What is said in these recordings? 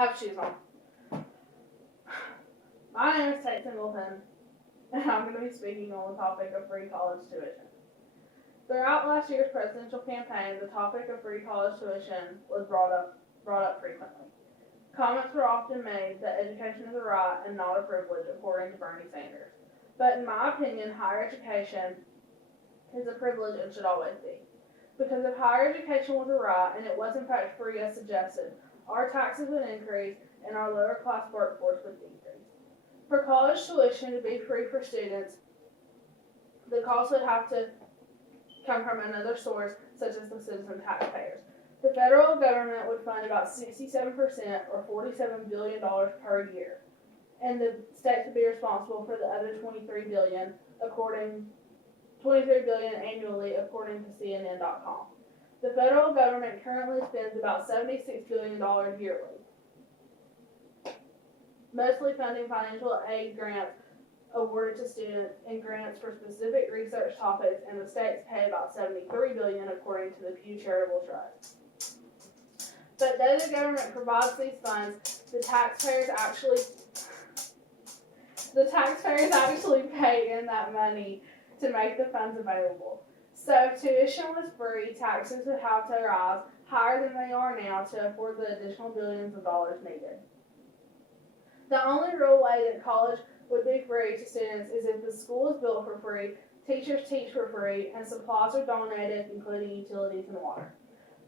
have shoes on. My name is Tate Templeton, and I'm going to be speaking on the topic of free college tuition. Throughout last year's presidential campaign, the topic of free college tuition was brought up frequently. Comments were often made that education is a right and not a privilege, according to Bernie Sanders. But in my opinion, higher education is a privilege and should always be. Because if higher education was a right and it was in fact free as suggested, our taxes would increase and our lower class workforce would decrease. For college tuition to be free for students, the cost would have to come from another source, such as the citizen taxpayers. The federal government would fund about 67% or $47 billion per year, and the states would be responsible for the other $23 billion annually, according to CNN.com. The federal government currently spends about $76 billion yearly, mostly funding financial aid grants awarded to students and grants for specific research topics, and the states pay about $73 billion, according to the Pew Charitable Trust. But though the government provides these funds, the taxpayers actually pay in that money to make the funds available. So if tuition was free, taxes would have to rise higher than they are now to afford the additional billions of dollars needed. The only real way that college would be free to students is if the school is built for free, teachers teach for free, and supplies are donated, including utilities and water.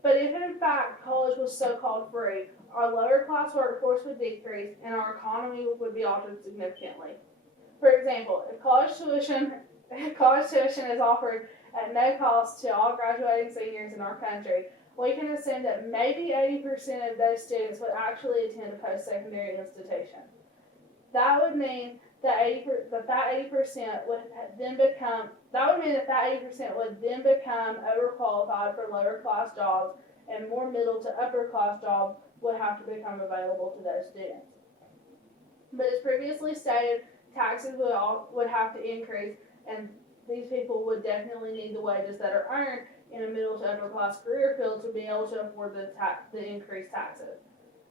But if in fact college was so-called free, our lower class workforce would decrease and our economy would be altered significantly. For example, if college tuition is offered at no cost to all graduating seniors in our country, we can assume that maybe 80% of those students would actually attend a post-secondary institution. That would mean that 80% would then become overqualified for lower class jobs, and more middle to upper class jobs would have to become available to those students. But as previously stated, taxes would have to increase, and these people would definitely need the wages that are earned in a middle to upper class career field to be able to afford the increased taxes.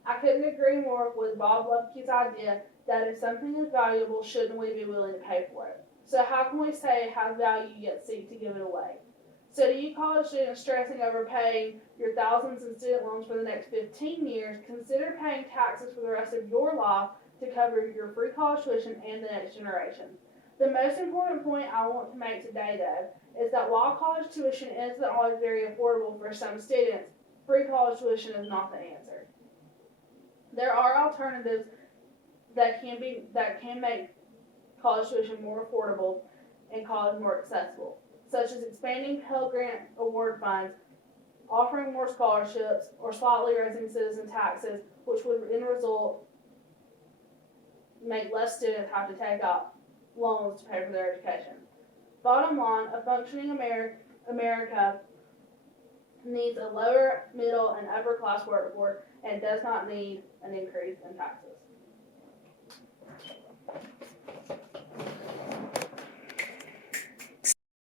I couldn't agree more with Bob Lupke's idea that if something is valuable, shouldn't we be willing to pay for it? So how can we say it has value yet seek to give it away? So to you college students stressing over paying your thousands in student loans for the next 15 years, consider paying taxes for the rest of your life to cover your free college tuition and the next generation. The most important point I want to make today, though, is that while college tuition isn't always very affordable for some students, free college tuition is not the answer. There are alternatives that can make college tuition more affordable and college more accessible, such as expanding Pell Grant award funds, offering more scholarships, or slightly raising citizen taxes, which would, in result, make less students have to take out loans to pay for their education. Bottom line, a functioning America needs a lower, middle, and upper class workforce and does not need an increase in taxes.